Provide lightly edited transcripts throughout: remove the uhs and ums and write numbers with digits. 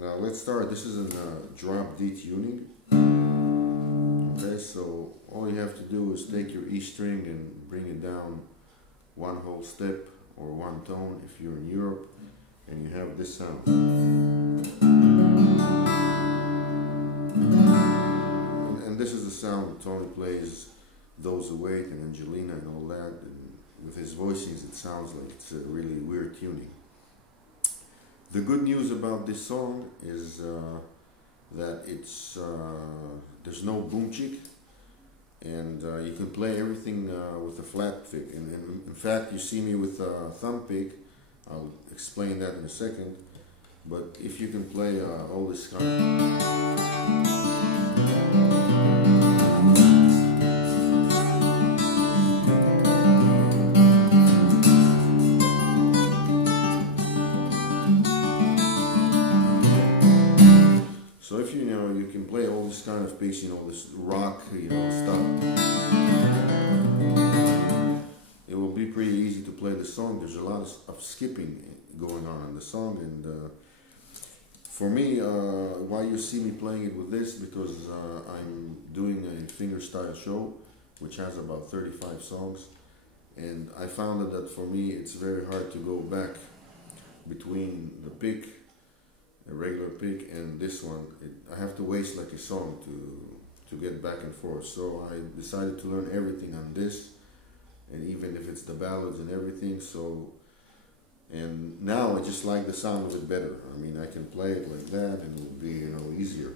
Now let's start. This is in drop D tuning. Okay, so all you have to do is take your E string and bring it down one whole step or one tone if you're in Europe, and you have this sound. And this is the sound that Tony plays Those Await and Angelina and all that. And with his voicings, it sounds like it's a really weird tuning. The good news about this song is that it's there's no boom chick, and you can play everything with a flat pick. And in fact, you see me with a thumb pick. I'll explain that in a second. But if you can play all this kind of kind of piece, this rock, stuff. It will be pretty easy to play the song. There's a lot of skipping going on in the song, and for me, why you see me playing it with this, because I'm doing a fingerstyle show, which has about 35 songs, and I found that for me, it's very hard to go back between the pick, a regular pick, and this one. I have to waste like a song to get back and forth. So I decided to learn everything on this, and even if it's the ballads and everything. So, and now I just like the sound of it better. I mean, I can play it like that, and it will be easier.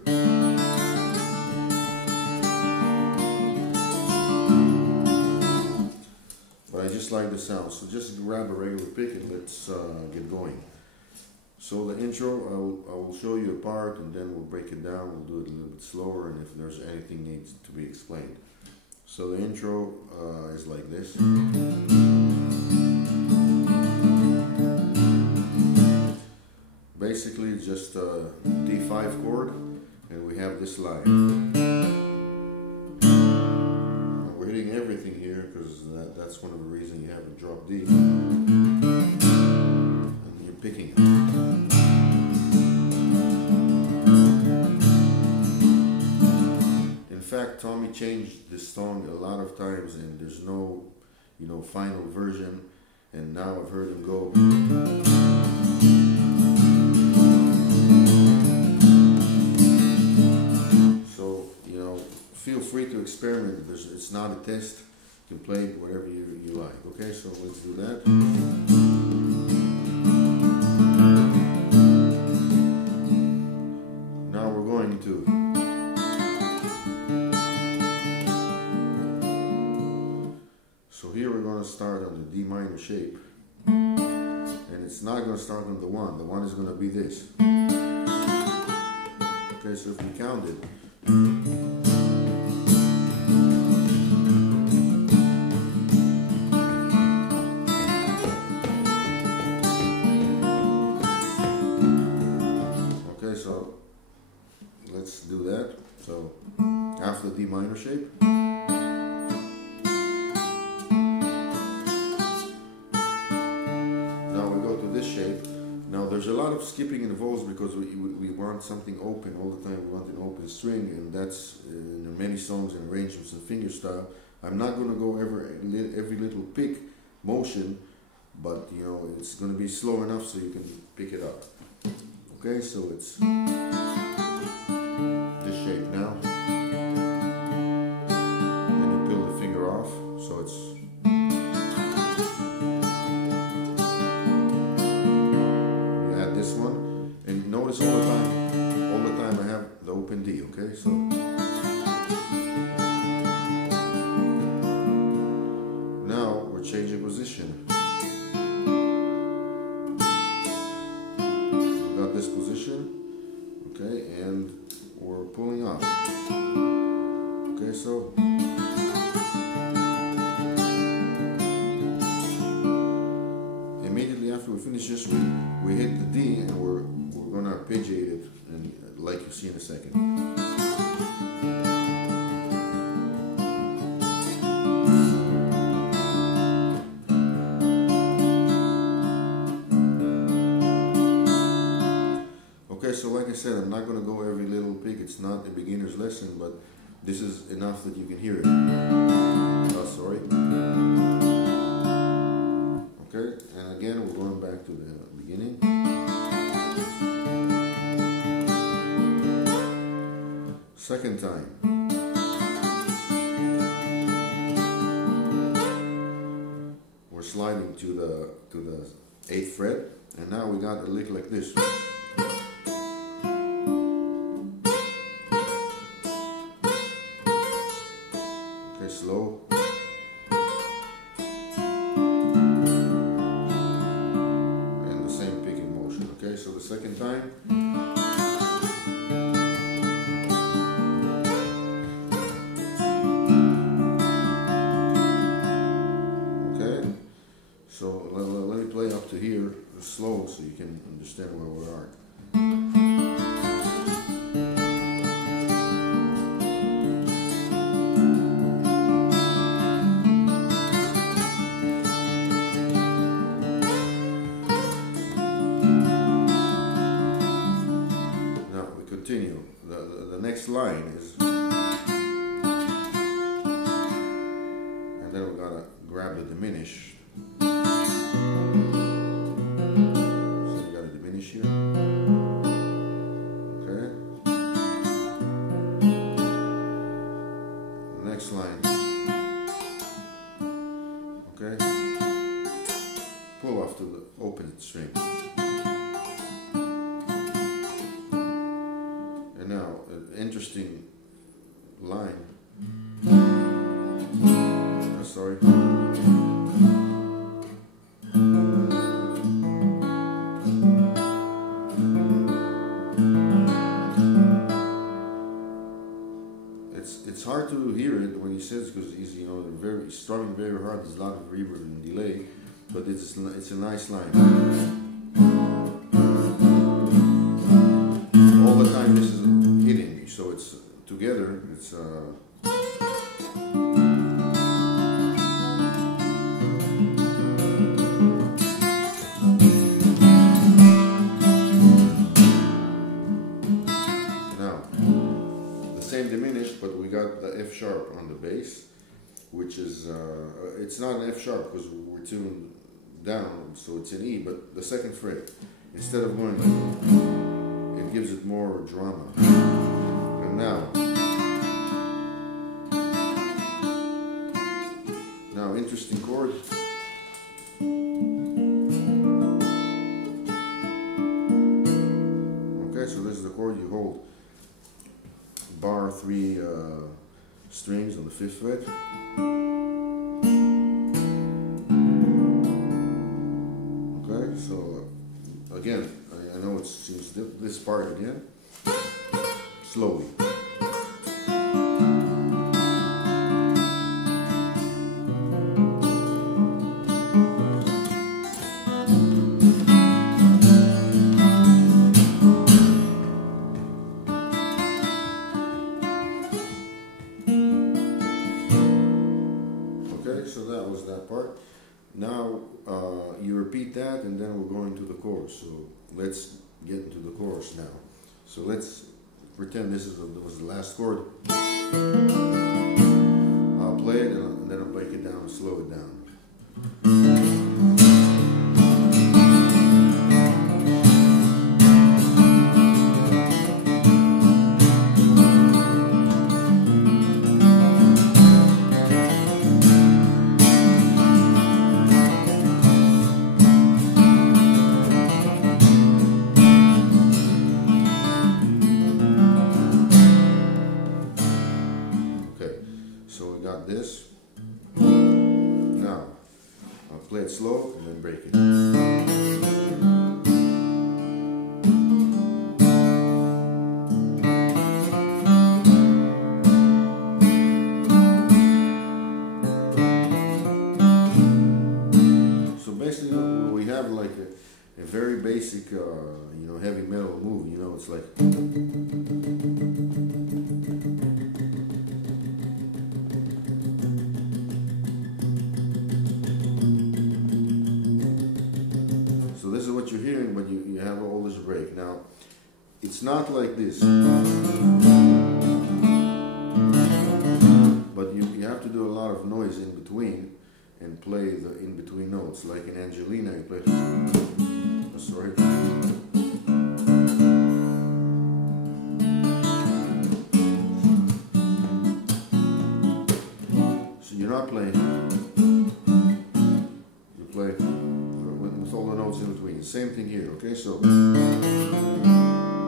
But I just like the sound. So just grab a regular pick and let's get going. So the intro, I will show you a part, and then we'll break it down. We'll do it a little bit slower, and if there's anything needs to be explained. So the intro is like this. Basically, it's just a D5 chord, and we have this line. And we're hitting everything here because that's one of the reasons you have a drop D. And you're picking it. In fact, Tommy changed this song a lot of times, and there's no, final version. And now I've heard him go. So, feel free to experiment. It's not a test. You can play it whatever you like. Okay, so let's do that. Now we're going to. So here we're going to start on the D minor shape, and it's not going to start on the 1. The 1 is going to be this. Okay, so if we count it, okay, so let's do that. So after the D minor shape, there's a lot of skipping involved because we want something open all the time. We want an open string, and that's in many songs and arrangements and fingerstyle. I'm not going to go every little pick motion, but it's going to be slow enough so you can pick it up. Okay, so it's this shape now. Then you peel the finger off, so it's. Notice all the time I have the open D, okay? So now we're changing position. We've got this position, okay, and we're pulling off. Okay, so immediately after we finish this, we hit the D, and we're going to arpeggiate it, and like you see in a second. Okay, so like I said, I'm not going to go every little pick. It's not a beginner's lesson, but this is enough that you can hear it. Oh, sorry. Okay, and again, we're going back to the beginning. Second time. We're sliding to the 8th fret, and now we got a lick like this. Okay, slow. And the same picking motion. Okay, so the second time. So let me play up to here slow so you can understand where we are. Now we continue. The next line is, and then we gotta grab the diminish. Here. Okay. Next line. Okay. Pull off to the open string. And now, an interesting line. Oh, sorry. It's hard to hear it when he says, because he's, you know, very strumming very hard. There's a lot of reverb and delay, but it's a nice line. All the time this is hitting me, so it's together. It's same diminished, but we got the F sharp on the bass, which is it's not an F sharp because we're tuned down, so it's an E, but the 2nd fret, instead of going like, it gives it more drama. And now interesting chord. Okay, so this is the chord you hold. Bar 3 strings on the 5th fret. Okay, so again, I know it seems this part again, slowly. So that was that part. Now you repeat that, and then we're going to the chorus. So let's get into the chorus now. So let's pretend this was the last chord. I'll play it, and then I'll break it down and slow it down. This. Now, I'll play it slow and then break it. So basically, we have like a very basic, you know, heavy metal move. You know, it's like. So this is what you're hearing, but you have all this break. Now, the it's not like this. But you have to do a lot of noise in between and play the in-between notes. Like in Angelina, you play... Oh, sorry. So you're not playing. You play with all the notes in between. Same thing here, okay? So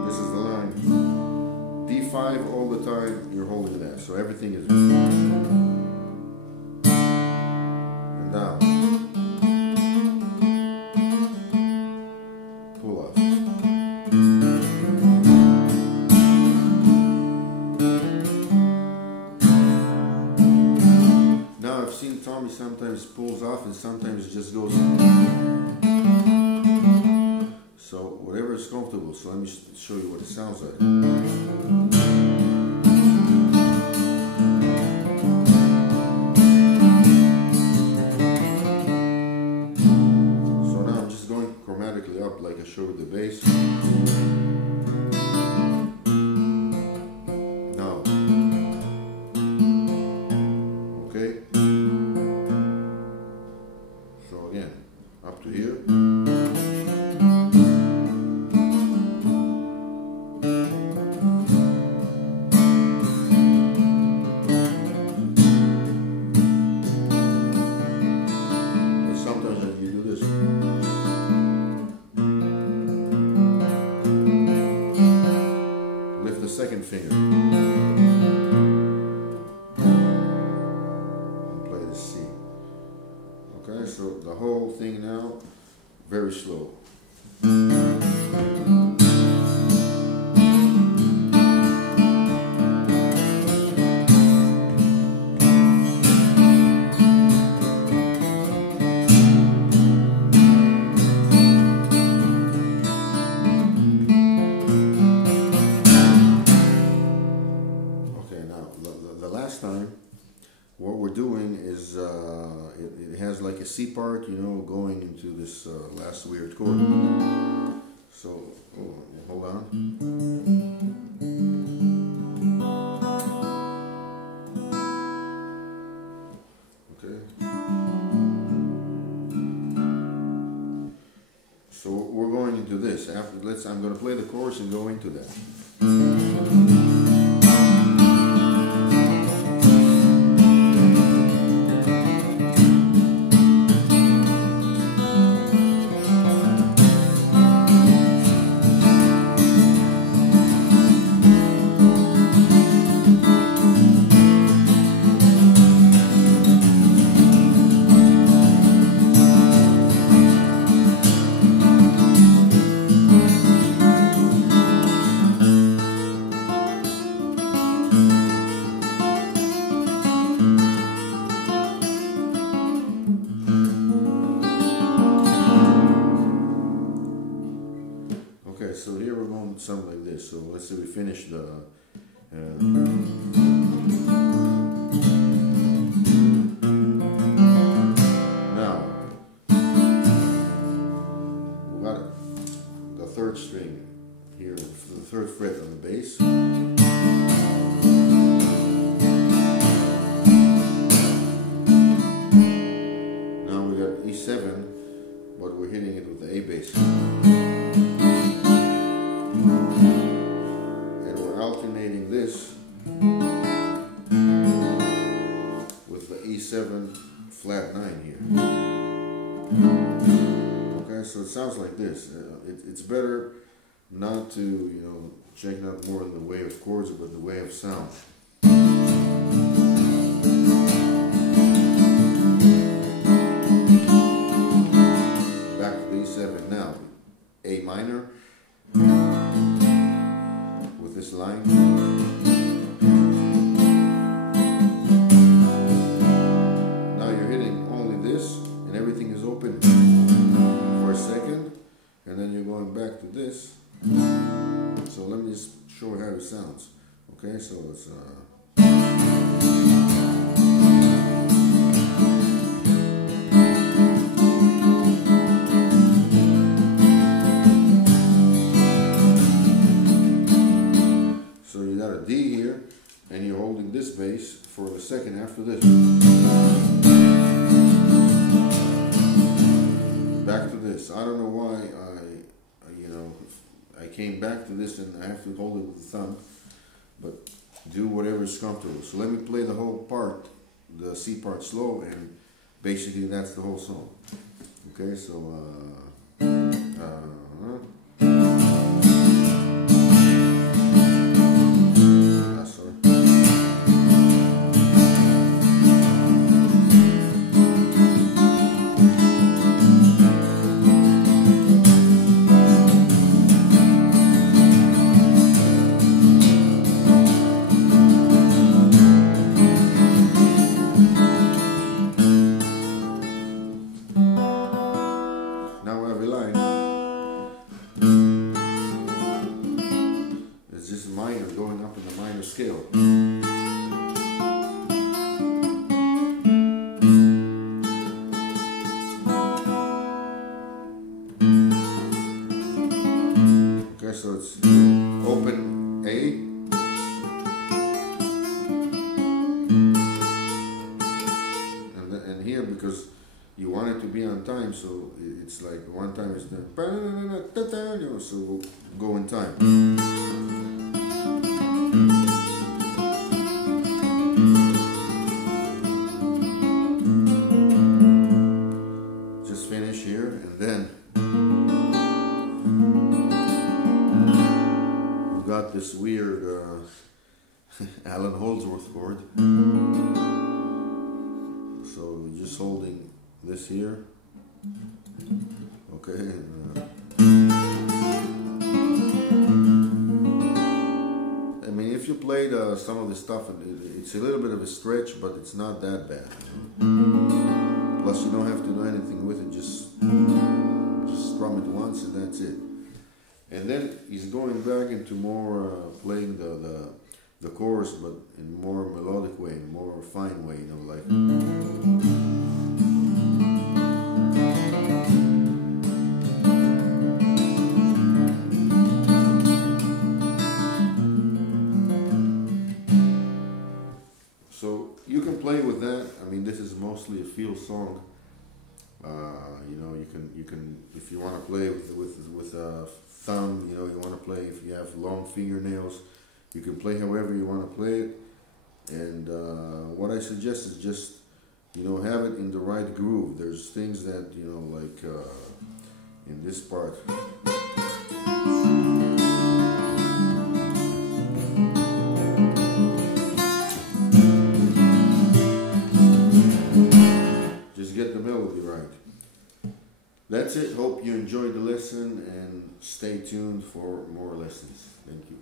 this is the line. D5 all the time, you're holding that. So everything is... and down. Pull up. Now I've seen Tommy sometimes pulls off and sometimes just goes... So whatever is comfortable. So let me show you what it sounds like. So now I'm just going chromatically up like I showed with the bass. Now, okay. So again, up to here. Second finger. And play the C. Okay, so the whole thing now, very slow. What we're doing is it has like a C part, you know, going into this last weird chord. So, hold on. Okay. So we're going into this. I'm going to play the chorus and go into that. So here we're going with something like this. So let's say we finish the now we got the third string here, the third fret on the bass. Now we got E7, but we're hitting it with the A bass. And we're alternating this with the E7 flat 9 here. Okay, so it sounds like this. It's better not to, you know, check out more in the way of chords, but the way of sound. Back to the E7 now. A minor with this line. Now you're hitting only this and everything is open for a second, and then you're going back to this. So let me just show you how it sounds. Okay, so it's don't know why I came back to this and I have to hold it with the thumb, but do whatever is comfortable. So let me play the whole part, the C part slow, and basically that's the whole song. Okay, so sorry. Now every line is just minor, going up in the minor scale. Okay, so it's open A, and here, because you want it to be on time, so it's like one time is the, so we'll go in time. Just finish here, and then we've got this weird Alan Holdsworth chord. So just holding this here, okay. I mean, if you played some of the stuff, it's a little bit of a stretch, but it's not that bad. Plus, you don't have to do anything with it. Just strum it once, and that's it. And then he's going back into more playing the chorus, but in more melodic way, in more fine way, like. So you can play with that. I mean, this is mostly a feel song. You can if you want to play with a thumb. You want to play if you have long fingernails. You can play however you want to play it. And what I suggest is just have it in the right groove. There's things that like in this part. Get the melody right. That's it. Hope you enjoyed the lesson and stay tuned for more lessons. Thank you.